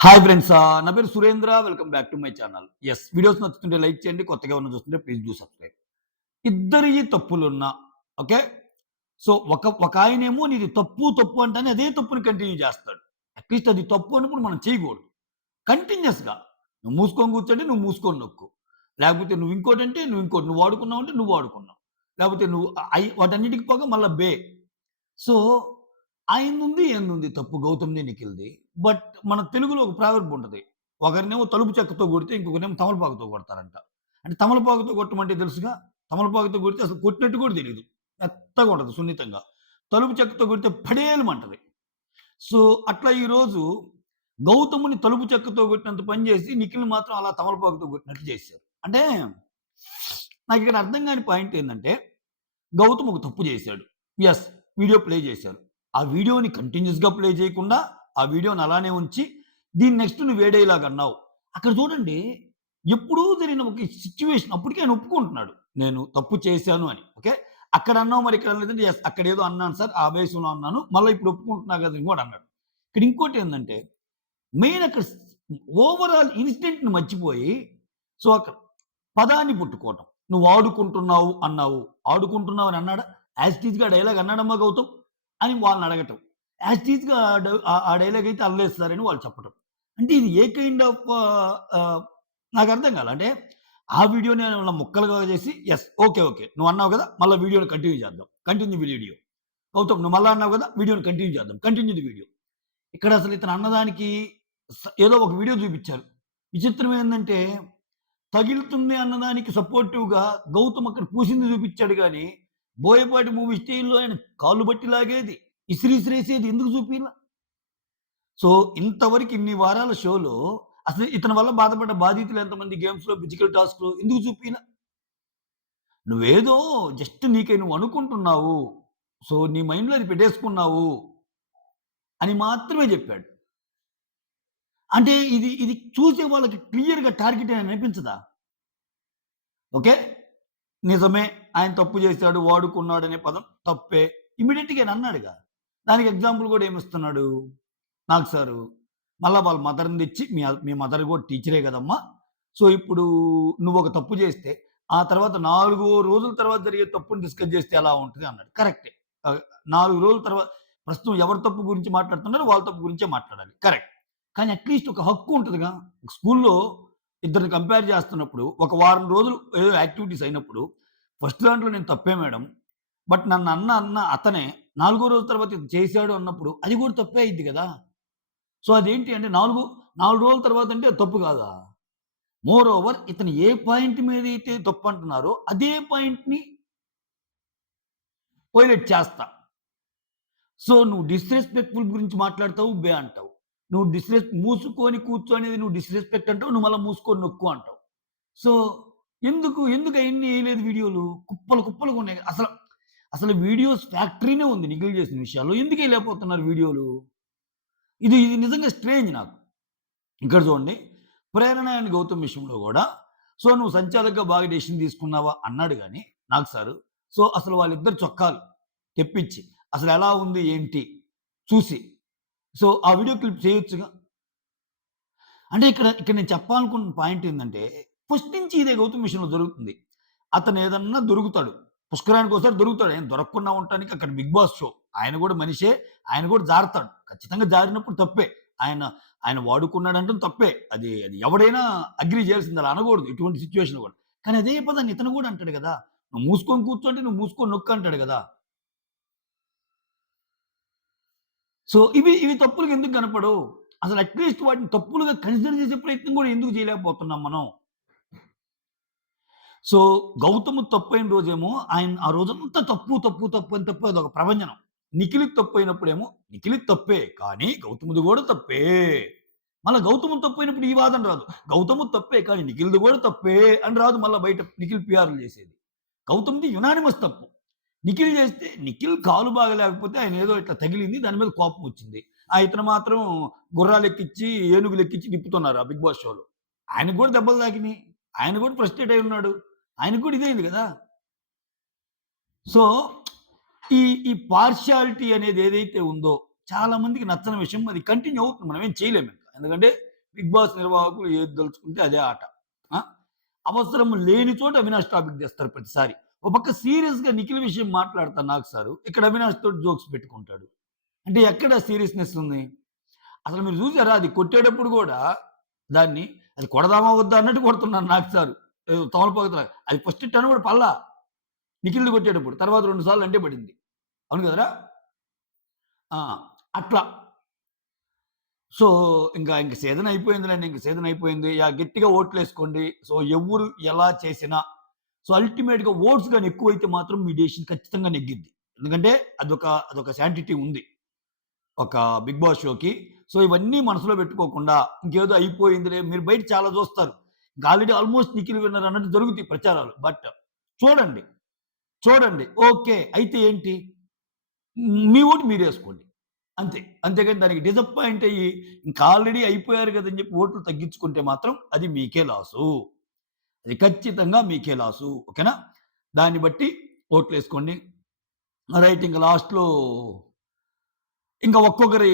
Hi friends. నా పేరు Surendra. Welcome back to my channel. Videos నచ్చుతుంటే లైక్ చేయండి. కొత్తగా ఏమన్నా చూస్తుంటే ప్లీజ్ డూ సబ్స్క్రైబ్. ఇద్దరియి తప్పులున్నా ఓకే. సో, ఒకాయనేమో నీది తప్పు అంటేనే అదే తప్పుని కంటిన్యూ చేస్తాడు. అట్‌లీస్ట్ అది తప్పు అన్నప్పుడు మనం చేయకూడదు. కంటిన్యూయస్‌గా నువ్వు మూసుకొని కూర్చోంటే నువ్వు మూసుకొని నొక్కు. లేకపోతే నువ్వు ఇంకోటంటే నువ్వు ఇంకోటి. నువ్వు వాడుకున్నావంటే నువ్వు వాడుకున్నావు. లేకపోతే నువ్వు వాటన్నిటికి పోగా మళ్ళా సో, ఆయనదుంది, ఈయనదుంది తప్పు గౌతమ్‌ది, నిఖిల్‌ది. బట్ మన తెలుగులో ఒక ప్రావర్బ్ ఉంటది. ఒకరినేమో తలుపు చెక్కతో కొడితే ఇంకొకరినేమో తమలపాకుతో కొడతారంట. అంటే తమలపాకుతో కొట్టమంటే తెలుసుగా? తమలపాకుతో కొడితే అసలు కొట్టినట్టు కూడా తెలీదు. మెత్తగా ఉంటది సున్నితంగా. తలుపు చెక్కతో కొడితే పడేలుమంటది. సో, అట్లా ఈరోజు గౌతముని తలుపు చెక్కతో కొట్టినంత పని చేసి, నిఖిల్‌ని మాత్రం అలా తమలపాకుతో కొట్టినట్లు చేశారు. అంటే నాకిక్కడ అర్థం కాని పాయింట్ ఏందంటే, గౌతమ్ ఒక తప్పు చేశాడు. యెస్. వీడియో ప్లే చేశారు. ఆ వీడియోని కంటిన్యూయస్‌గా ప్లే చేయకుండా, ఆ వీడియోని అలానే ఉంచి, దీన్ని నెక్స్ట్ నువ్వు ఏ డైలాగ్ అన్నావు. అక్కడ చూడండి, ఎప్పుడూ జరిగిన ఒక సిట్యుయేషన్ అప్పటికే ఆయన ఒప్పుకుంటున్నాడు. నేను తప్పు చేశాను అని. ఓకే. అక్కడ అన్నావు మరి ఇక్కడ అనలేదంటే, యెస్ అక్కడేదో అన్నాను సార్. ఆ ఆవేశంలో అన్నాను. మళ్ళా ఇప్పుడు ఒప్పుకుంటున్నా కదా! అని కూడా అన్నాడు. ఇక్కడ ఇంకోటేందంటే, మెయిన్ అక్కడ ఓవరాల్ ఇన్సిడెంట్‌ని మర్చిపోయి, సో, అక్కడ పదాన్ని పుట్టుకోవటం. నువ్వు ఆడుకుంటున్నావు అన్నావు. ఆడుకుంటున్నావు అని అన్నాడా? యాజ్ ఇట్ ఈజ్‌గా డైలాగ్ అన్నాడమ్మా గౌతమ్ అని వాళ్ళని అడగటం. యాజ్ ఇట్ ఈజ్‌గా ఆ డైలాగ్ అయితే అనలేదు సార్ అని వాళ్ళు చెప్పటం. అంటే ఇది ఏ కైండ్ ఆఫ్ నాకర్థం కాలే. అంటే ఆ వీడియోని ఏమన్నా ముక్కలుగా చేసి ఓకే. నువ్వు అన్నావు కదా! మళ్ళా వీడియోని కంటిన్యూ చేద్దాం. Continue the video. గౌతమ్ నువ్వు మళ్ళా అన్నావు కదా! వీడియోని కంటిన్యూ చేద్దాం. Continue the video. ఇక్కడ అసలు ఇతను అన్నదానికి ఏదో ఒక వీడియో చూపించారు. విచిత్రం ఏందంటే తగిలుతుంది అన్నదానికి సపోర్టివ్‌గా గౌతమ్ అక్కడ పూసింది చూపిచ్చాడు గానీ, బోయపాటి మూవీ స్టైల్‌లో ఆయన కాళ్ళు బట్టి లాగేది, ఇసిరేసేది ఎందుకు చూపియలా? సో, ఇంతవరకు ఇన్ని వారాల షోలో అసలు ఇతని వల్ల బాధపడ్డ బాధితులు ఎంతమంది గేమ్స్‌లో, ఫిజికల్ టాస్క్‌లో ఎందుకు చూపియలా? నువ్వేదో జస్ట్ నీకై నువ్వు అనుకుంటున్నావు. సో, నీ మైండ్‌లో అది పెట్టేసుకున్నావు అని మాత్రమే జెప్పాడు. అంటే ఇది చూసే వాళ్ళకి క్లియర్‌గా టార్గెట్ అని అనిపించదా? ఓకే. నిజమే. ఆయన తప్పు చేశాడు, వాడుకున్నాడనే పదం తప్పే. ఇమ్మీడియేట్‌గా ఆయన అన్నాడుగా. దానికి ఎగ్జాంపుల్ గూడా ఏమిస్తున్నాడు? నాకు సారు మళ్ళా వాళ్ళ మదర్‌ని తెచ్చి మీ మదర్ గూడా టీచరే గదమ్మా! సో, ఇప్పుడు నువ్వొక తప్పు చేస్తే, ఆ తర్వాత 4 రోజుల తర్వాత జరిగే తప్పుని డిస్కస్ చేస్తే ఎలా ఉంటది అన్నాడు. కరెక్టే. ఆహ్, 4 రోజుల తర్వాత ప్రస్తుతం ఎవరి తప్పు గురించి మాట్లాడుతున్నారో వాళ్ళ తప్పు గురించే మాట్లాడాలి. కరెక్ట్. కానీ అట్‌లీస్ట్ ఒక హక్కు ఉంటదిగా. స్కూల్‌లో ఇద్దరిని కంపేర్ చేస్తున్నప్పుడు, ఒక వారం రోజులు ఏదో యాక్టివిటీస్ అయినప్పుడు, ఫస్ట్ దాంట్లో నేను తప్పే మేడం. బట్ నన్ను అన్న అతనే 4 రోజు తర్వాత ఇది చేశాడు అన్నప్పుడు, అది కూడా తప్పే అయిద్ది గదా! సో, అదేంటి అంటే 4 రోజుల తర్వాత అంటే అది తప్పు కాదా? మోర్ ఓవర్ ఇతను ఏ పాయింట్ మీదైతే తప్పంటున్నారో, అదే పాయింట్‌ని హైలైట్ చేస్తా. సో, నువ్వు డిస్‌రెస్పెక్ట్‌ఫుల్ గురించి మాట్లాడతావు, అంటావు. నువ్వు మూసుకొని కూర్చో అనేది నువ్వు డిస్‌రెస్పెక్ట్ అంటావు. నువ్వు మళ్ళా మూసుకొని నొక్కు అంటావు. సో, ఎందుకు అయన్నీ ఎయలేదు వీడియోలు? కుప్పలుగున్నాయి. అసలు వీడియోస్ ఫ్యాక్టరీనే ఉంది నిఖిల్ చేసిన విషయాల్లో. ఎందుకు ఎయలేకపోతున్నారు వీడియోలు? ఇది నిజంగా స్ట్రేంజ్ నాకు. ఇక్కడ చూడండి. 'ప్రేరణ అండ్ గౌతమ్' విషయంలో గూడా సో, "నువ్వు సంచాలకుగా బాగా డెసిషన్ తీసుకున్నావా?" అన్నాడు గానీ, నాకు సారు. సో, అసలు వాళ్ళిద్దరి చొక్కాలు తెప్పించి, అసలెలా ఉంది ఏంటి చూసి, సో, ఆ వీడియో క్లిప్ చేయొచ్చుగా. అంటే ఇక్కడ నేను చెప్పాలనుకున్న పాయింట్ ఏందంటే, ఫస్ట్ నుంచి ఇదే గౌతమ్ విషయంలో జరుగుతుంది. అతనేదన్నా దొరుకుతాడు. పుష్కరానికోసారి దొరుకుతాడు. ఆయన దొరకకుండా ఉండటానికి అక్కడ 'బిగ్ బాస్' షో. ఆయన గూడా మనిషే. ఆయన గూడా జారుతాడు. ఖచ్చితంగా జారినప్పుడు తప్పే. ఆయన ఆయన వాడుకున్నాడంటం తప్పే. అది ఎవడైనా అగ్రీ చేయాల్సింది. అలా అనకూడదు ఎటువంటి సిట్యుయేషన్‌లో గూడా. కానీ అదే పదాన్ని ఇతను గూడా అంటాడు గదా! "నువ్వు మూసుకొని కూర్చో" అంటే నువ్వు మూసుకొని నొక్కు అంటాడు గదా! సో, ఇవి తప్పులుగా ఎందుకు కనపడవు? అసలు అట్‌లీస్ట్ వాటిని తప్పులుగా కన్సిడర్ చేసే ప్రయత్నం గూడా ఎందుకు చేయలేకపోతున్నాం మనం? సో, గౌతమ్ తప్పైన రోజేమో ఆయన ఆ రోజంతా తప్పు అదొక ప్రభంజనం. నిఖిల్‌ది తప్పైనప్పుడేమో నిఖిల్‌ది తప్పే. కానీ గౌతమ్‌ది గూడా తప్పే. మళ్ళా గౌతమ్ తప్పైనప్పుడు ఈ వాదన రాదు. గౌతమ్ తప్పే కానీ నిఖిల్‌ది గూడా తప్పే అని రాదు మళ్ళా బయట నిఖిల్ పీఆర్‌లు చేసేది. గౌతమ్‌ది యునానిమస్ తప్పు. నిఖిల్ చేస్తే నిఖిల్ కాలు బాగాలేకపోతే ఆయనేదో ఇట్లా తగిలింది. దాని మీద కోపమొచ్చింది. ఇతను మాత్రం గుర్రాలెక్కిచ్చి, ఏనుగులెక్కిచ్చి తిప్పుతున్నారు ఆ 'బిగ్ బాస్' షోలో. ఆయనకు గూడా దెబ్బలు తాకినియి. ఆయన గూడా ఫ్రస్ట్రేట్ అయ్యి ఉన్నాడు. ఆయనకు కూడా ఇదే అయింది గదా! సో, ఈ ఈ పార్షియాలిటీ అనేది ఏదైతే ఉందో చాలా మందికి నచ్చని విషయం అది కంటిన్యూ అవుతుంది. మనం ఏం చేయలేమింక. ఎందుకంటే బిగ్ బాస్ నిర్వాహకులు ఏది దలుచుకుంటే అదే ఆట. ఆ! అవసరం లేని చోట అవినాష్ టాపిక్ తెస్తారు ప్రతిసారి. ఓ పక్క సీరియస్‌గా నిఖిల్ విషయం మాట్లాడతా నాగ్ సారు. ఇక్కడ అవినాష్ తోటి జోక్స్ పెట్టుకుంటాడు. అంటే ఎక్కడ సీరియస్‌నెస్ ఉంది? అసలు మీరు చూసారా? అది కొట్టేటప్పుడు గూడా దాన్ని అది కొడదామా వద్దా అన్నట్టు కొడుతున్నాడు నాగ్ సారు. ఏదో తమలపాకుతో అది ఫస్ట్ టర్న్ కూడా పడలా. నిఖిల్‌ని కొట్టేటప్పుడు. తర్వాత 2 సార్లు అంటే పడింది. అవును కదరా! ఆ! అట్లా. సో, ఇంక సీజన్ అయిపోయిందిలెండి. ఇంక సీజన్ అయిపోయింది. గట్టిగా ఓట్లేసుకోండి. సో, ఎవ్వరు ఎలా చేసినా సో, అల్టిమేట్‌గా ఓట్స్ గాని ఎక్కువైతే మాత్రం మీ డెసిషన్ ఖచ్చితంగా నెగ్గిద్ది. ఎందుకంటే అదొక శాంటిటీ ఉంది. ఒక 'బిగ్ బాస్' షోకి. సో, ఇవన్నీ మనసులో పెట్టుకోకుండా ఇంకేదో అయిపోయిందిలే మీరు బయట చాలా చూస్తారు. ఇంక ఆల్రెడీ ఆల్‌మోస్ట్ నిఖిల్ విన్నర్ అన్నట్టు జరుగుతాయి ప్రచారాలు. బట్ చూడండి. చూడండి. ఓకే. అయితే ఏంటి? మీ ఓటు మీరేసుకోండి. అంతే. అంతేగాని దానికి డిసప్పాయింట్ అయ్యి ఇంకా ఆల్రెడీ అయిపోయారు గదని చెప్పి ఓట్లు తగ్గించుకుంటే మాత్రం అది మీకే లాసు. అది ఖచ్చితంగా మీకే లాసు. ఓకేనా? దాన్ని బట్టి ఓట్లేసుకోండి. రైట్ ఇంక లాస్ట్‌లో ఇంకా ఒక్కొక్కరి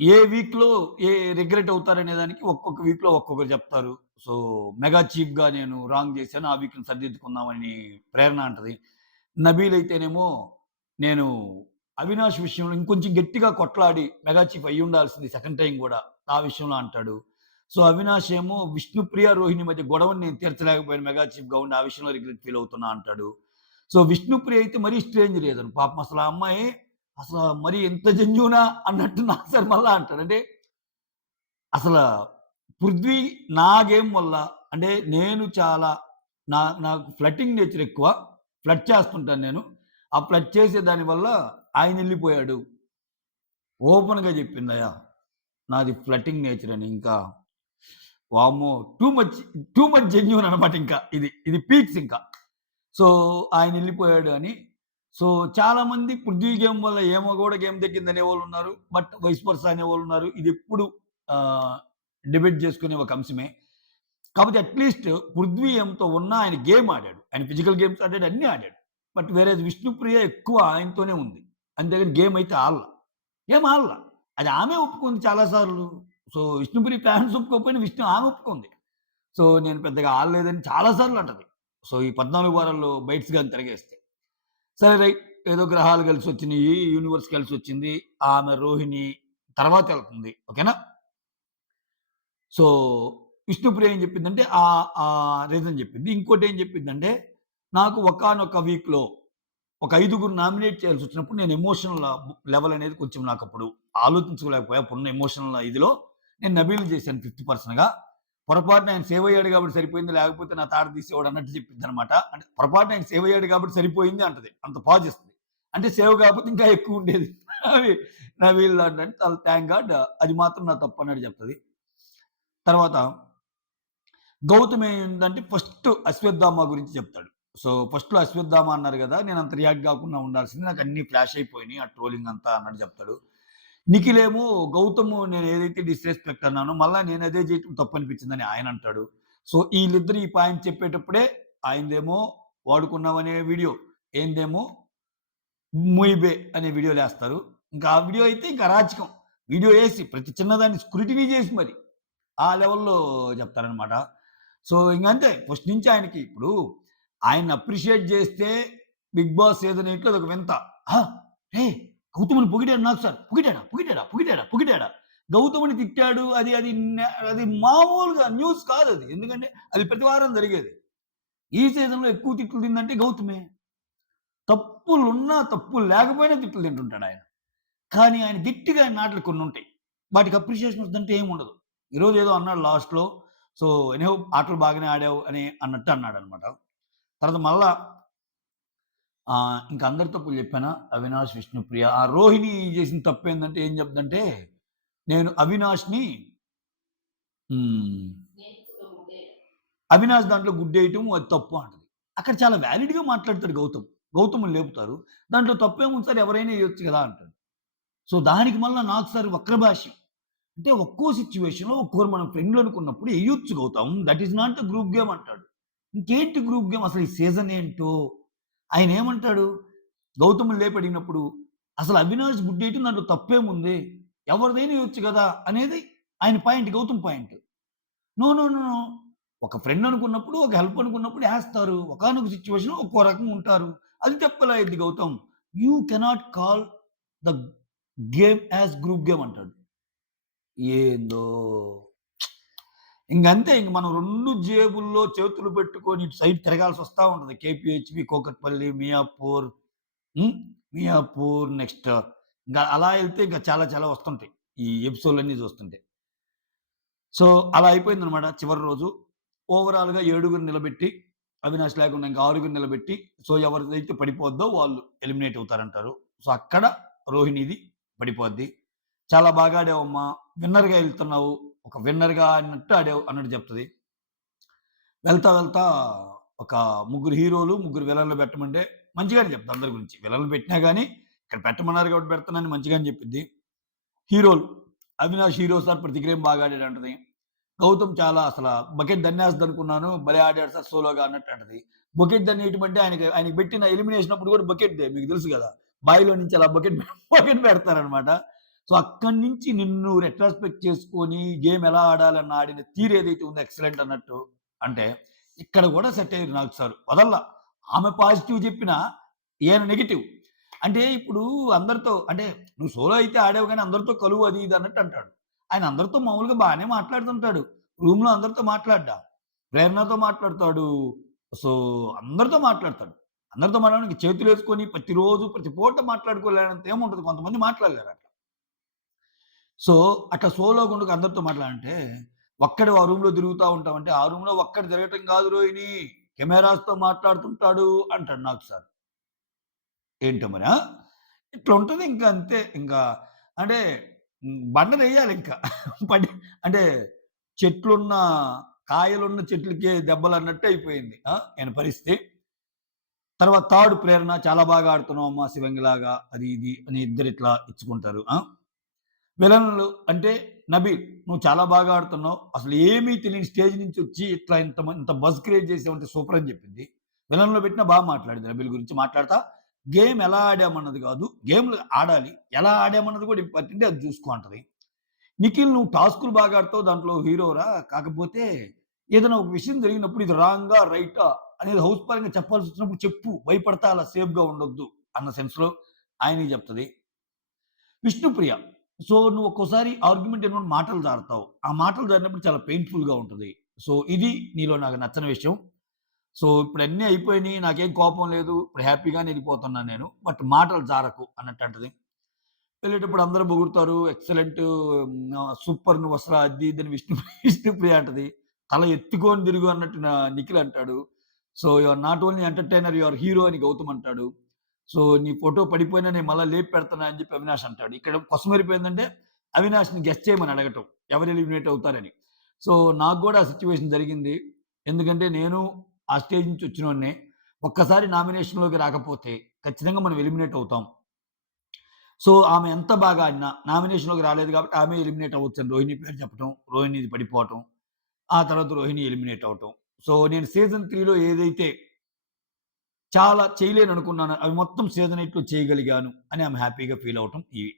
ఏ వీక్‌లో ఏ రిగ్రెట్ అవుతారనే దానికి ఒక్కొక్క వీక్‌లో ఒక్కొక్కరు చెప్తారు. సో, మెగా చీఫ్‌గా నేను రాంగ్ చేశాను. ఆ వీక్‌ని సరిదిద్దుకుందామని ప్రేరణ అంటది. నబీల్ అయితేనేమో నేను అవినాష్ విషయంలో ఇంకొంచెం గట్టిగా కొట్లాడి మెగా చీఫ్ అయ్యుండాల్సింది సెకండ్ టైమ్ గూడా. ఆ విషయంలో అంటాడు. సో, అవినాష్ ఏమో విష్ణుప్రియ, రోహిణి మధ్య గొడవని నేను తీర్చలేకపోయాను మెగా చీఫ్‌గా ఉండి ఆ విషయంలో రిగ్రెట్ ఫీల్ అవుతున్నా అంటాడు. సో, విష్ణుప్రియ అయితే మరీ స్ట్రేంజర్ ఏదను పాపం అసలు ఆ అమ్మాయి అసల మరి ఇంత జెన్యూనా అన్నట్టు నాకు సార్ మళ్ళా అంటాడు. అంటే అసల పృథ్వీ నా గేమ్ వల్ల అంటే నేను చాలా నాకు ఫ్లర్టింగ్ నేచర్ ఎక్కువ. ఫ్లర్ట్ చేస్తుంటాను నేను. ఆ ఫ్లర్ట్ చేసే దాని వల్ల ఆయనెళ్ళిపోయాడు. ఓపెన్‌గా చెప్పిందయ్యా! నాది ఫ్లర్టింగ్ నేచర్ అని. ఇంకా వామ్మో! Too much, too much genuine అనమాట ఇంకా. ఇది పీక్స్ ఇంకా. సో, ఆయనెళ్ళిపోయాడు అని. సో, చాలామంది పృథ్వీ గేమ్ వల్ల ఏమో గూడా గేమ్ దక్కిందనేవాళ్ళున్నారు. బట్ వైస్ వర్సా అనేవాళ్ళున్నారు. ఇదెప్పుడు ఆహ్, డిబేట్ చేసుకునే ఒక అంశమే. కాపోతే అట్‌లీస్ట్ పృథ్వీ ఎంతో ఉన్నా ఆయన గేమ్ ఆడాడు. ఆయన ఫిజికల్ గేమ్స్ ఆడాడు. అన్నీ ఆడాడు. బట్ వేరేజ్ విష్ణుప్రియ ఎక్కువ ఆయనతోనే ఉంది. అంతేగాని గేమ్ అయితే ఆడల. గేమ్ ఆడల. అది ఆమె ఒప్పుకుంది చాలా సార్లు. సో, విష్ణుప్రియ ఫ్యాన్స్ ఒప్పుకోకపోయినా ఆమె ఒప్పుకుంది. సో, నేను పెద్దగా ఆడలేదని చాలా సార్లు అంటది. సో, ఈ 14 వారాల్లో బైట్స్ గాని తిరగేస్తే. సరే రైట్. ఏదో గ్రహాలు కలిసొచ్చినియి. యూనివర్స్ కలిసొచ్చింది. ఆమె రోహిణి తర్వాతెళ్తుంది. ఓకేనా? సో, విష్ణుప్రియ ఏం చెప్పిందంటే రీజన్ చెప్పింది. ఇంకోటేం చెప్పిందంటే, నాకు ఒకానొక వీక్‌లో ఒక ఐదుగురు నామినేట్ చేయాల్సొచ్చినప్పుడు నేను ఎమోషనల్ లెవెల్ అనేది కొంచెం నాకప్పుడు ఆలోచించుకోలేకపోయా. అప్పుడున్న ఎమోషనల్ ఇదిలో నేను నబీల్‌ని చేశాను ఫిఫ్త్ పర్సన్‌గా. పొరపాటున ఆయన సేవ్ అయ్యాడు కాబట్టి సరిపోయింది. లేకపోతే నా తాట తీసేవాడు అన్నట్టు చెప్పిద్దనమాట. అంటే పొరపాటున ఆయన సేవ్ అయ్యాడు కాబట్టి సరిపోయింది అంటది. అంత పాజ్ ఇస్తది. అంటే సేవ్ కాకపోతే ఇంకా ఎక్కువుండేది. అవి నబీల్ అంటే చాలా థాంక్ గాడ్ అది మాత్రం నా తప్పన్నట్టు చెప్తది. తర్వాత గౌతమ్ ఏందంటే ఫస్ట్ అశ్వత్థామ గురించి చెప్తాడు. సో, ఫస్ట్‌లో అశ్వత్థామ అన్నారు గదా! నేనంత రియాక్ట్ గాకుండా ఉండాల్సింది. నాకన్నీ ఫ్లాష్ అయిపోయినియి. ఆ ట్రోలింగ్ అంతా అన్నట్టు చెప్తాడు. నిఖిలేమో గౌతమ్ నేను ఏదైతే డిస్‌రెస్పెక్ట్ అన్నానో మళ్ళా నేను అదే చేయటం తప్పనిపించిందని ఆయన అంటాడు. సో, ఈళ్ళిద్దరు ఈ పాయింట్ చెప్పేటప్పుడే ఆయనదేమో వాడుకున్నావనే వీడియో, ఈయనదేమో ముయిబే అనే వీడియోలేస్తారు. ఇంకా ఆ వీడియో అయితే ఇంకా అరాచకం. వీడియో ఏసి ప్రతి చిన్నదాన్ని స్క్రూటినీ చేసి మరి ఆ లెవెల్‌లో చెప్తారనమాట. సో, ఇంగంతే ఫస్ట్ నుంచి ఆయనకి ఇప్పుడు ఆయన్ని అప్రిషియేట్ చేస్తే 'బిగ్ బాస్' సీజన్ 8లో అదొక వింత. ఆ! రేయ్! గౌతమ్‌ని పొగిడాడు నాకు సార్. పొగిడాడా? పొగిడాడా? పొగిడాడా? పొగిడాడా? గౌతమ్‌ని తిట్టాడు. అది మామూలుగా న్యూస్ కాదది. ఎందుకంటే అది ప్రతి వారం జరిగేది. ఈ సీజన్‌లో ఎక్కువ తిట్లు తిందంటే గౌతమే. తప్పులున్నా, తప్పులు లేకపోయినా తిట్లు తింటుంటాడాయన. కానీ ఆయన గట్టిగా ఆయన మాటలు కొన్నుంటాయి. వాటికి అప్రిషియేషన్ వద్దంటే ఏముండదు. ఈరోజు ఏదో అన్నాడు లాస్ట్‌లో. సో, ఎనీహౌ ఆటలు బాగానే ఆడావు అని అన్నట్టు అన్నాడనమాట. తర్వాత మళ్ళా ఇంక అందరి తప్పులు చెప్పానా? అవినాష్, విష్ణుప్రియ. ఆ రోహిణి చేసిన తప్పేందంటే ఏం చెప్దంటే, నేను అవినాష్‌ని హ్మ్. అవినాష్ దాంట్లో గుడ్డేయటం అది తప్పు అంటది. అక్కడ చాలా వాలిడ్‌గా మాట్లాడతాడు గౌతమ్. గౌతమ్‌ని లేపుతారు. దాంట్లో తప్పేముంది సార్ ఎవరైనా ఎయొచ్చు గదా! అంటాడు. సో, దానికి మళ్ళా నాకు సార్ వక్రభాష్యం. అంటే ఒక్కో సిట్యుయేషన్‌లో ఒక్కోరు మనం ఫ్రెండ్‌లనుకున్నప్పుడు ఎయొచ్చు Gautam. That is not a group game అంటాడు. ఇంకేంటి గ్రూప్ గేమ్ అసలు ఈ సీజన్ ఏంటో? ఆయనేమంటాడు? గౌతమ్‌ని లేపి అడిగినప్పుడు, అసలు అవినాష్ గుడ్డేయటం దాంట్లో తప్పేముంది? ఎవరిదైనా ఎయొచ్చు గదా! అనేది ఆయన point Gautam point. No, no, no, no. ఒక ఫ్రెండ్ అనుకున్నప్పుడు, ఒక హెల్ప్ అనుకున్నప్పుడు ఏస్తారు. ఒకానొక సిట్యుయేషన్‌లో ఒక్కో రకంగా ఉంటారు. అది తప్పెలా అయ్యిద్ది Gautam? You cannot call the game as group game అంటాడు. ఏందో! ఇంగంతే ఇంక మనం 2 జేబుల్లో చేతులు పెట్టుకొని ఇటు సైడ్ తిరగాల్సొస్తా ఉంటది. కేపీహెచ్‌బీ, కూకట్పల్లి, మియాపూర్, హ్మ్. మియాపూర్ నెక్స్ట్ ఇంకా అలా ఎళ్తే ఇంకా చాలా చాలా వస్తుంటాయి. ఈ ఎపిసోడ్‌లన్నీ చూస్తుంటే. సో, అలా అయిపోయిందనమాట చివరి రోజు. ఓవరాల్‌గా ఏడుగురిని నిలబెట్టి, అవినాష్ లేకుండా ఇంకా ఆరుగురిని నిలబెట్టి, సో, ఎవరిదైతే పడిపోద్దో వాళ్ళు ఎలిమినేట్ అవుతారంటారు. సో, అక్కడ రోహిణిది పడిపోద్ది. చాలా బాగా ఆడావమ్మా! విన్నర్‌గా ఎళ్తున్నావు. ఒక విన్నర్‌గా అన్నట్టు ఆడావు అన్నట్టు చెప్తది. వెళ్తా వెళ్తా ఒక ముగ్గురు హీరోలు, ముగ్గురు విలన్లు పెట్టమంటే మంచిగానే చెప్తా అందరి గురించి. విలన్లు పెట్టినా గాని, ఇక్కడ పెట్టమన్నారు కాబట్టి పెడుతున్నానని మంచిగానే చెప్పిద్ది. హీరోలు. అవినాష్ హీరో సార్ ప్రతి గేమ్ బాగా ఆడాడంటది. గౌతమ్ చాలా అసల బకెట్ దన్నేస్తదనుకున్నాను. భలే ఆడాడు సార్ సోలోగా అన్నట్టు అంటది. బకెట్ దన్నేయటం అంటే ఆయనకి పెట్టిన ఎలిమినేషన్ అప్పుడు కూడా బకెట్‌దే మీకు తెలుసు గదా! బావిలో నుంచి అలా బకెట్ బకెట్ పెడతారనమాట. సో, అక్కడి నుంచి నిన్ను రెట్రోస్పెక్ట్ చేసుకొని గేమ్ ఎలా ఆడాలన్న ఆడిన తీరు ఏదైతే ఉందో ఎక్సలెంట్ అన్నట్టు. అంటే ఇక్కడ కూడా సెట్ అయ్యారు నాకు సార్. వదల్లా. ఆమె పాజిటివ్ చెప్పినా ఈయన నెగెటివ్. అంటే ఇప్పుడు అందరితో అంటే నువ్వు సోలో అయితే ఆడావు గానీ అందరితో కలువు అది ఇది అన్నట్టు అంటాడు. ఆయన అందరితో మామూలుగా బానే మాట్లాడుతుంటాడు. రూమ్‌లో అందరితో మాట్లాడ్డా. ప్రేరణతో మాట్లాడతాడు. సో, అందరితో మాట్లాడతాడు. అందరితో మాట్లాడడానికి చేతులేసుకొని ప్రతిరోజు, ప్రతి పూట మాట్లాడుకోలేనంత ఏముంటది. కొంతమంది మాట్లాడలేరు అట్లా. సో, అట్లా సోలోగా ఉండక అందరితో మాట్లాడంటే, ఒక్కడు ఆ రూమ్‌లో తిరుగుతా ఉంటావంటే, ఆ రూమ్‌లో ఒక్కడు తిరగటం కాదు రోహిణి, కెమెరాస్‌తో మాట్లాడుతుంటాడు అంటాడు నాకు సార్. ఏంటో మరి ఆ! ఇట్లుంటది ఇంక అంతే. ఇంకా అంటే బండనెయ్యాలింక. పడి అంటే చెట్లున్న కాయలున్న చెట్లకే దెబ్బలన్నట్టు అయిపోయింది. ఆ! ఈయన పరిస్థితి. తర్వాత థర్డ్ ప్రేరణ చాలా బాగా ఆడుతున్నావమ్మా శివంగిలాగా అది ఇది అని ఇద్దరిట్లా ఇచ్చుకుంటారు. ఆ! విలన్లు అంటే నబీల్ నువ్వు చాలా బాగా ఆడుతున్నావు. అసలు ఏమీ తెలియని స్టేజ్ నుంచొచ్చి ఇట్లా ఇంత బజ్ క్రియేట్ చేసావంటే సూపర్ అని చెప్పింది. విలన్‌లో పెట్టినా బాగా మాట్లాడింది నబీల్ గురించి మాట్లాడతా. గేమ్ ఎలా ఆడామన్నది కాదు. గేమ్‌లు ఆడాలి. ఎలా ఆడామన్నది కూడా ఇంపార్టెంటే అది చూసుకో అంటది. నిఖిల్ నువ్వు టాస్కులు బాగా ఆడతావు. దాంట్లో హీరోరా. కాకపోతే ఏదైనా ఒక విషయం జరిగినప్పుడు ఇది రాంగా, రైటా అనేది హౌస్ పరంగా చెప్పాల్సొచ్చినప్పుడు చెప్పు. భయపడతా అలా సేఫ్‌గా ఉండొద్దు అన్న సెన్స్‌లో ఆయనకి చెప్తది. విష్ణుప్రియ. సో, నువ్వు ఒక్కోసారి ఆర్గ్యుమెంట్ అయినప్పుడు మాటలు జారుతావు. ఆ మాటలు జారినప్పుడు చాలా పెయిన్‌ఫుల్‌గా ఉంటది. సో, ఇది నీలో నాకు నచ్చని విషయం. సో, ఇప్పుడన్నీ అయిపోయినియి. నాకేం కోపం లేదు. ఇప్పుడు హ్యాపీగానే ఎళ్ళిపోతున్నాను నేను. బట్ మాటలు జారకు అన్నట్టంటది. వెళ్ళేటప్పుడు అందరూ పొగుడుతారు. ఎక్సలెంట్ సూపర్ నువ్వసల అది ఇది అని విష్ణుప్రియ అంటది. తల ఎత్తుకొని తిరుగు అన్నట్టు నిఖిల్ అంటాడు. So, you are not only entertainer you are hero అని గౌతమ్ అంటాడు. సో, నీ ఫోటో పడిపోయినా నేను మళ్ళా లేపి పెడతాను అని చెప్పి అవినాష్ అంటాడు. ఇక్కడ కొసమెరిపోయిందంటే అవినాష్‌ని గెస్ చేయమని అడగటం. ఎవరు ఎలిమినేట్ అవుతారని. సో, నాకు గూడా ఆ సిట్యుయేషన్ జరిగింది. ఎందుకంటే నేను ఆ స్టేజ్ నుంచి వచ్చినోడినే. ఒక్కసారి నామినేషన్‌లోకి రాకపోతే ఖచ్చితంగా మనం ఎలిమినేట్ అవుతాం. సో, ఆమె ఎంత బాగా ఆడినా నామినేషన్‌లోకి రాలేదు కాబట్టి ఆమె ఎలిమినేట్ అవ్వొచ్చని రోహిణి పేరు చెప్పటం. రోహిణిది పడిపోవటం. ఆ తర్వాత రోహిణి ఎలిమినేట్ అవ్వటం. సో, నేను సీజన్ 3లో ఏదైతే చాలా చేయలేననుకున్నాను. అవి మొత్తం సీజన్ 8లో చేయగలిగాను అని ఆమె హ్యాపీగా ఫీల్ అవ్వటం ఇవి.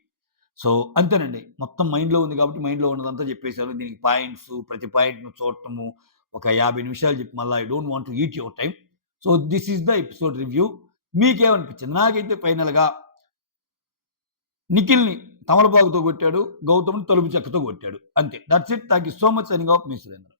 సో, అంతేనండి. మొత్తం మైండ్‌లో ఉంది కాబట్టి మైండ్‌లో ఉన్నదంతా చెప్పేసాను. దీనికి పాయింట్స్ ప్రతి పాయింట్‌ను చూడటము ఒక 50 నిమిషాలు చెప్పి మళ్ళా I don't want to eat your time. So, this is the episode review. మీకేమనిపించింది? నాకైతే ఫైనల్‌గా నిఖిల్‌ని తమలపాకుతో కొట్టాడు. గౌతమ్‌ని తలుపు చెక్కతో కొట్టాడు. అంతే. That's it. Thank you so much signing off me Surendra.